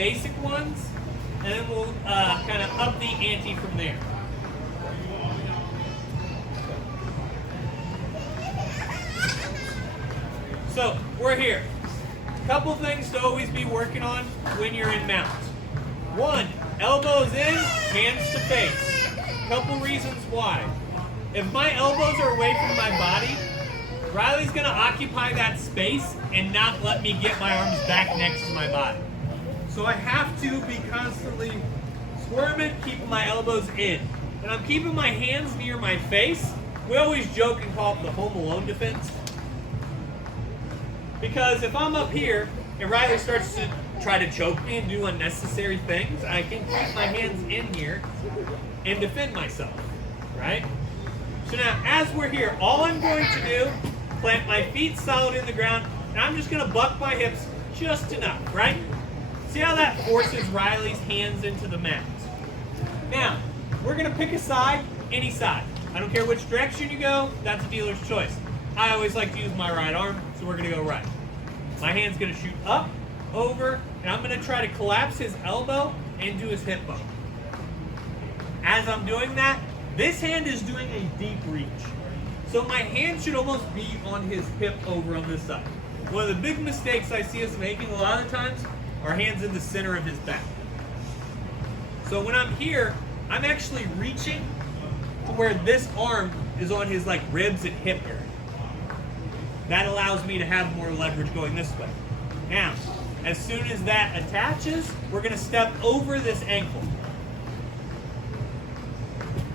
basic ones, and then we'll kind of up the ante from there. So we're here. Couple things to always be working on when you're in mount. One, elbows in, hands to face. Couple reasons why. If my elbows are away from my body, Riley's gonna occupy that space and not let me get my arms back next to my body. So I have to be constantly squirming, keeping my elbows in. And I'm keeping my hands near my face. We always joke and call it the Home Alone defense. Because if I'm up here and Riley starts to try to choke me and do unnecessary things, I can keep my hands in here and defend myself, right? So now, as we're here, all I'm going to do, plant my feet solid in the ground, and I'm just gonna buck my hips just enough, right? See how that forces Riley's hands into the mat. Now, we're gonna pick a side, any side. I don't care which direction you go, that's a dealer's choice. I always like to use my right arm, so we're gonna go right. My hand's gonna shoot up, over, and I'm gonna try to collapse his elbow into his hip bone. As I'm doing that, this hand is doing a deep reach. So my hand should almost be on his hip over on this side. One of the big mistakes I see us making a lot of times, our hands in the center of his back. So when I'm here, I'm actually reaching to where this arm is on his like ribs and hip area. That allows me to have more leverage going this way. Now, as soon as that attaches, we're gonna step over this ankle.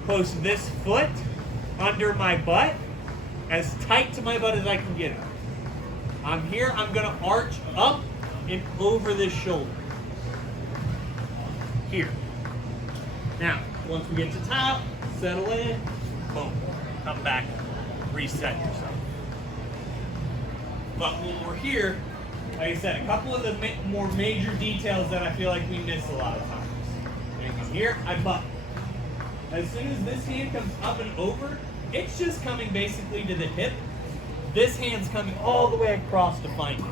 Post this foot under my butt, as tight to my butt as I can get it. I'm here, I'm gonna arch up and over this shoulder. Here. Now, once we get to top, settle in, boom, come back, reset yourself. But when we're here, like I said, a couple of the more major details that I feel like we miss a lot of times. I come here, I buck. As soon as this hand comes up and over, it's just coming basically to the hip. This hand's coming all the way across to find it.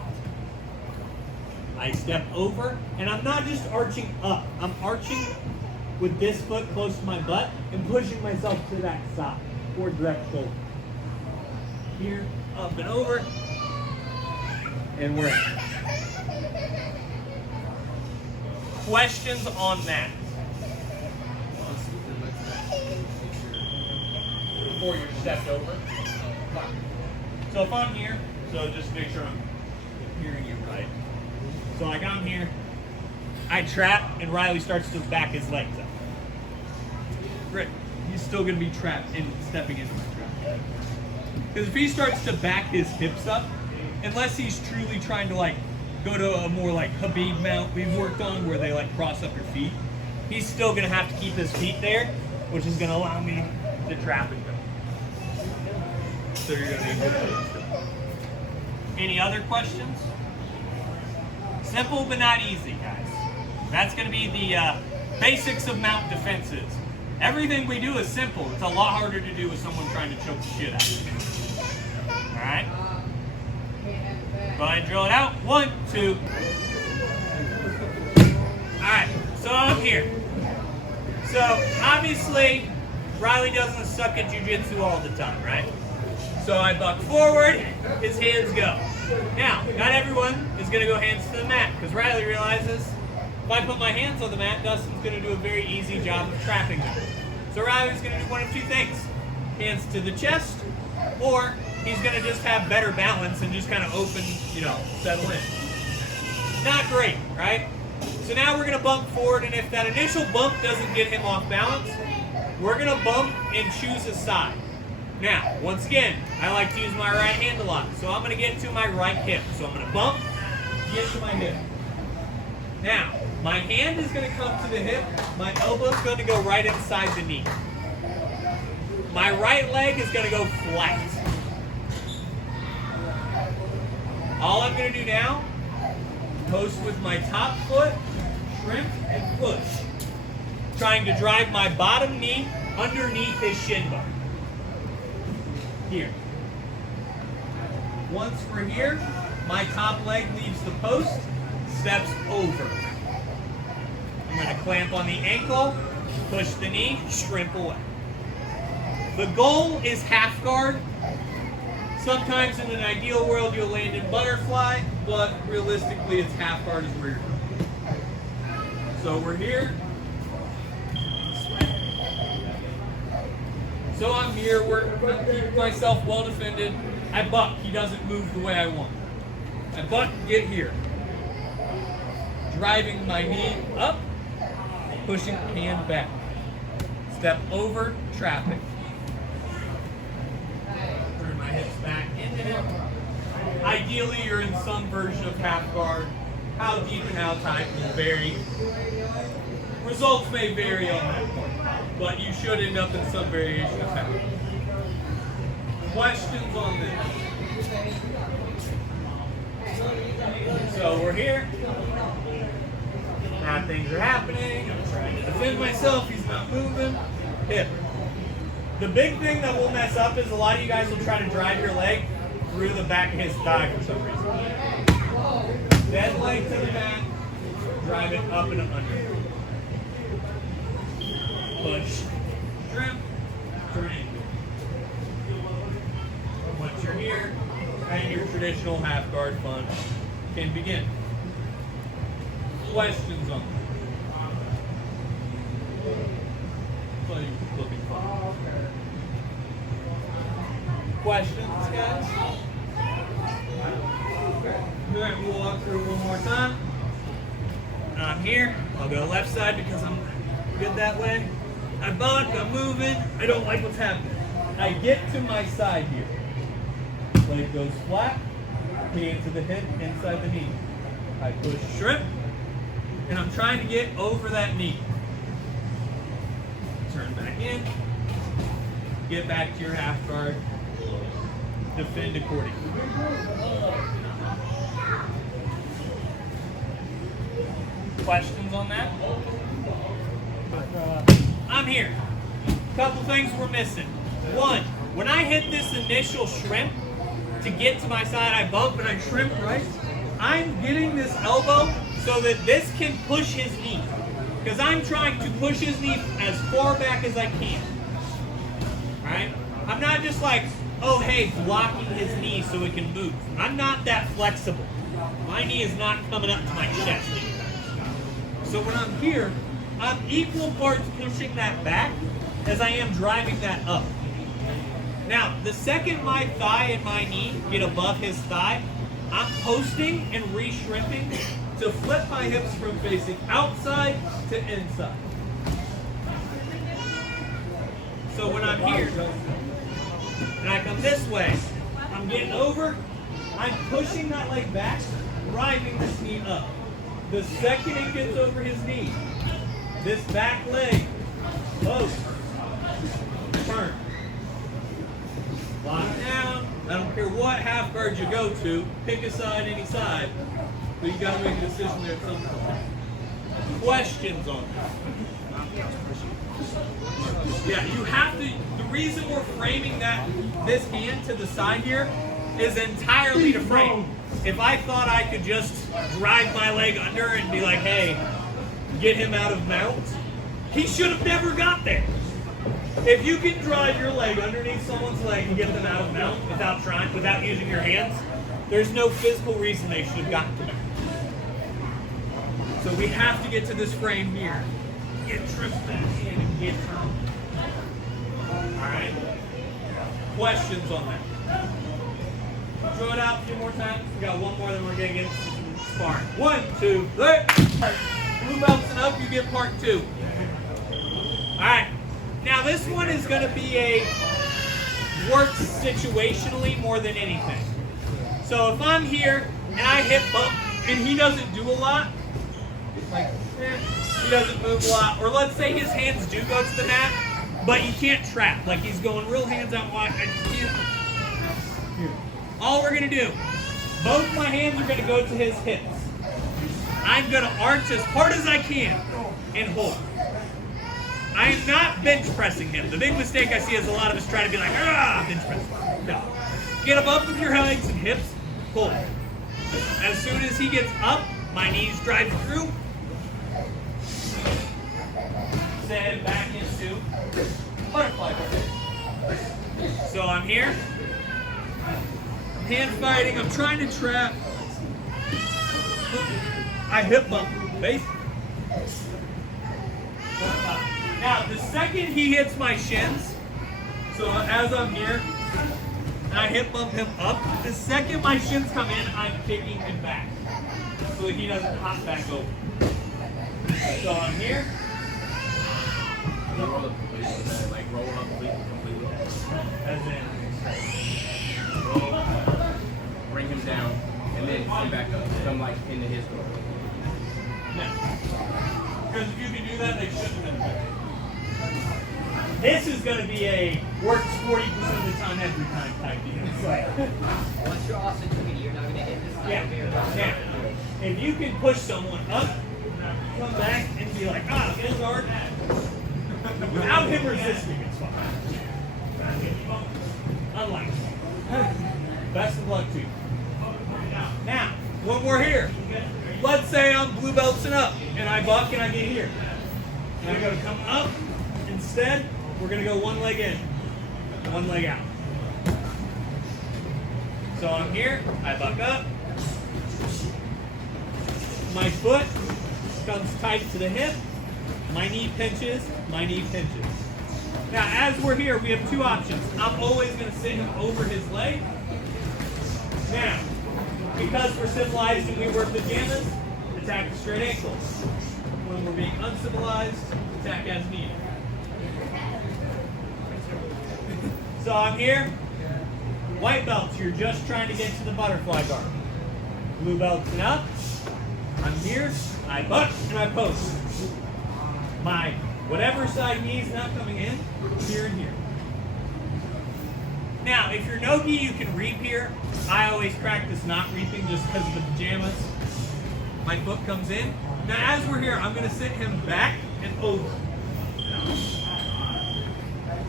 I step over, and I'm not just arching up. I'm arching with this foot close to my butt and pushing myself to that side, towards that shoulder. Here, up and over, and we're in. Questions on that? Before you're stepped over. So if I'm here, so just make sure I'm hearing you right. So like I'm here, I trap, and Riley starts to back his legs up. Great. He's still going to be trapped in stepping into my trap. Because if he starts to back his hips up, unless he's truly trying to like go to a more like Habib mount we've worked on where they like cross up your feet, he's still going to have to keep his feet there, which is going to allow me to trap and go. So you're going to need to still. Any other questions? Simple but not easy, guys. That's going to be the basics of mount defenses. Everything we do is simple. It's a lot harder to do with someone trying to choke the shit out of you. Alright? Go ahead and drill it out. 1, 2. Alright, so I'm here. So, obviously, Riley doesn't suck at jiu-jitsu all the time, right? So I buck forward, his hands go. Now, not everyone is going to go hands to the mat, because Riley realizes if I put my hands on the mat, Dustin's going to do a very easy job of trapping them. So Riley's going to do one of two things. Hands to the chest, or he's going to just have better balance and just kind of open, settle in. Not great, right? So now we're going to bump forward, and if that initial bump doesn't get him off balance, we're going to bump and choose a side. Now, once again, I like to use my right hand a lot, so I'm going to get to my right hip. So I'm going to bump, get to my hip. Now, my hand is going to come to the hip, my elbow is going to go right inside the knee. My right leg is going to go flat. All I'm going to do now, post with my top foot, shrimp, and push. Trying to drive my bottom knee underneath his shin bone. Here. Once we're here, my top leg leaves the post, steps over. I clamp on the ankle, push the knee, shrimp away. The goal is half guard. Sometimes in an ideal world you'll land in butterfly, but realistically it's half guard is where you're going. So we're here. So I'm here, I'm keeping myself well defended. I buck, he doesn't move the way I want. I buck, get here. Driving my knee up, pushing hand back. Step over, traffic. Turn my hips back into him. Ideally, you're in some version of half guard. How deep and how tight will vary. Results may vary on that point, but you should end up in some variation of half. Questions on this? So we're here. Now things are happening. I'm trying to defend myself. He's not moving. Hip. The big thing that will mess up is a lot of you guys will try to drive your leg through the back of his thigh for some reason. Dead leg to the back. Drive it up and under. Push. Shrimp. Turn. Once you're here, and your traditional half guard punch can begin. Questions on that? What are you looking for? Questions, guys? Alright, we'll walk through one more time. I'm here. I'll go left side because I'm good that way. I buck, I'm moving. I don't like what's happening. I get to my side here. Leg goes flat, hand to the hip, inside the knee. I push shrimp, and I'm trying to get over that knee. Turn back in, get back to your half guard, defend accordingly. Questions on that? I'm here. Couple things we're missing. One, when I hit this initial shrimp, to get to my side, I bump and I shrimp right. I'm getting this elbow so that this can push his knee. Because I'm trying to push his knee as far back as I can. Alright? I'm not just like, oh hey, blocking his knee so it can move. I'm not that flexible. My knee is not coming up to my chest. So when I'm here, I'm equal parts pushing that back as I am driving that up. Now, the second my thigh and my knee get above his thigh, I'm posting and re-shrimping to flip my hips from facing outside to inside. So when I'm here, and I come this way, I'm getting over, I'm pushing that leg back, driving this knee up. The second it gets over his knee, this back leg, post, turn. Lock down. I don't care what half guard you go to. Pick a side, any side. But you got to make a decision there at some point. Questions on that? Yeah, you have to. The reason we're framing this hand to the side here is entirely to frame. If I thought I could just drive my leg under and be like, hey, get him out of mount, he should have never got there. If you can drive your leg underneath someone's leg and get them out of mount without using your hands, there's no physical reason they should have gotten to mount. So we have to get to this frame here. Get tripped back in and get out. Alright? Questions on that? Throw it out a few more times. We got one more, then we're going to get sparring. 1, 2, 3. Blue belts and up, you get part 2. Alright. Now this one is going to be a work situationally more than anything. So if I'm here and I hip bump and he doesn't do a lot, like he doesn't move a lot, or let's say his hands do go to the mat, but he can't trap, like he's going real hands out wide. I just can't. Here. All we're going to do, both my hands are going to go to his hips. I'm going to arch as hard as I can and hold. I am not bench pressing him. The big mistake I see is a lot of us try to be like, bench press. No. Get him up with your legs and hips, pull. As soon as he gets up, my knees drive through. set him back into butterfly guard. So I'm here. I'm hand fighting. I'm trying to trap. I hip bump base. Now, the second he hits my shins, so as I'm here, and I hip bump him up, the second my shins come in, I'm kicking him back, so he doesn't hop back over. So I'm here. Roll up, like roll up completely. As in, Roll up, bring him down, and then come back up. Come like into his door. no. Because if you can do that, they shouldn't have been there. This is going to be a works 40% of the time every time type deal. Once you're Austin Tweedy, you're not going to hit this side Yeah. of your Now, if you can push someone up, come back, and be like, ah, get guard, without him resisting, it's fine. Unlike. Best of luck to you. Now, when we're here, let's say I'm blue belts and up, and I buck and I get here. And I'm going to come up. Instead, we're going to go one leg in, one leg out. So I'm here, I buck up. My foot comes tight to the hip. My knee pinches, my knee pinches. Now, as we're here, we have two options. I'm always going to sit him over his leg. Now, because we're civilized and we wear pajamas, attack the straight ankles. When we're being uncivilized, attack as needed. So I'm here. White belts, you're just trying to get to the butterfly guard. Blue belts and up. I'm here, I buck, and I post. My whatever side knee is not coming in, here and here. Now, if you're no-gi, you can reap here. I always practice not reaping just because of the pajamas. My foot comes in. Now, as we're here, I'm going to sit him back and over.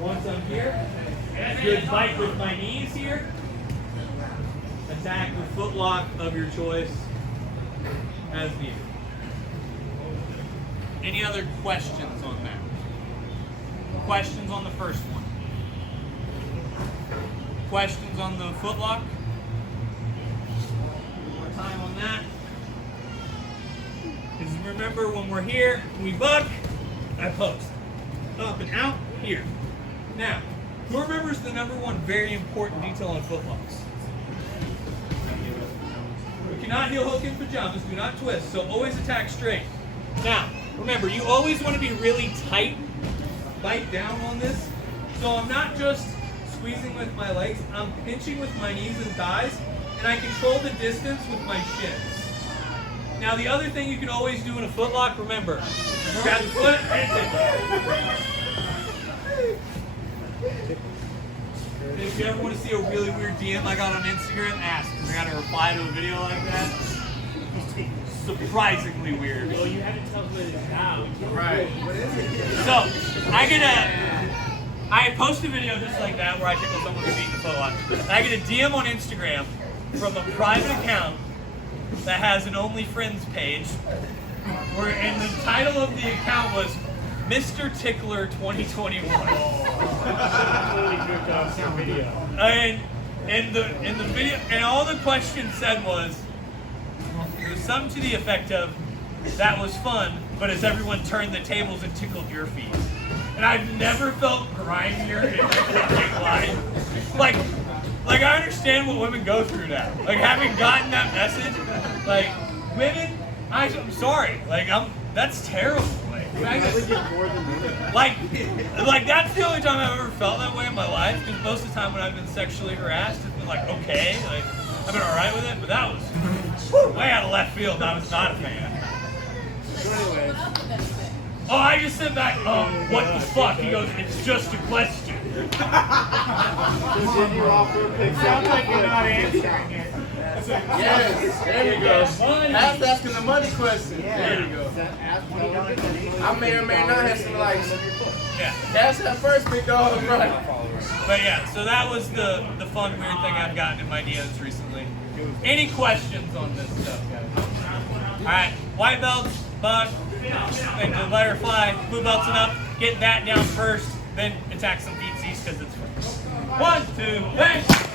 Once I'm here, good bite with my knees here. Attack with foot lock of your choice as needed. Any other questions on that? Questions on the first one? Questions on the foot lock? One more time on that. Because remember, when we're here, we buck, I post. Up and out, here. Now, who remembers the number one very important detail on foot locks? We cannot heel hook in pajamas, do not twist, so always attack straight. Now, remember, you always want to be really tight, bite down on this. So I'm not just squeezing with my legs, I'm pinching with my knees and thighs, and I control the distance with my shins. Now, the other thing you can always do in a foot lock, remember, grab the foot and tickle. If you ever want to see a really weird DM I got on Instagram, ask, because I got to reply to a video like that. Surprisingly weird. Well, you had to tell me this now. Right. So, I post a video just like that where I tickle someone's feet in the foot lock. I get a DM on Instagram from a private account that has an Only Friends page, and the title of the account was Mr. Tickler 2021. Totally jerked off your video. And the video, and all the question said was, it was something to the effect of, that was fun, but as everyone turned the tables and tickled your feet. And I've never felt grimier in my freaking life. Like I understand what women go through now. Like having gotten that message, like women, I'm sorry. Like that's terrible. Like that's the only time I've ever felt that way in my life. Because most of the time when I've been sexually harassed, it's been like okay, like I've been all right with it. But that was way out of left field. And I was not a fan. Oh, I just sit back. Oh, what the fuck? He goes, it's just a question. It sounds like you're not answering it. Yes, there we go. Ask asking the money question. There we go. I may or may not have some likes. Yeah. That's that first big dog, right? But yeah, so that was the fun, weird thing I've gotten in my DMs recently. Any questions on this stuff, guys? Alright, white belts, buck, and the butterfly, blue belts and up. get that down first, then attack some feetsies because it's fun. 1, 2, hey!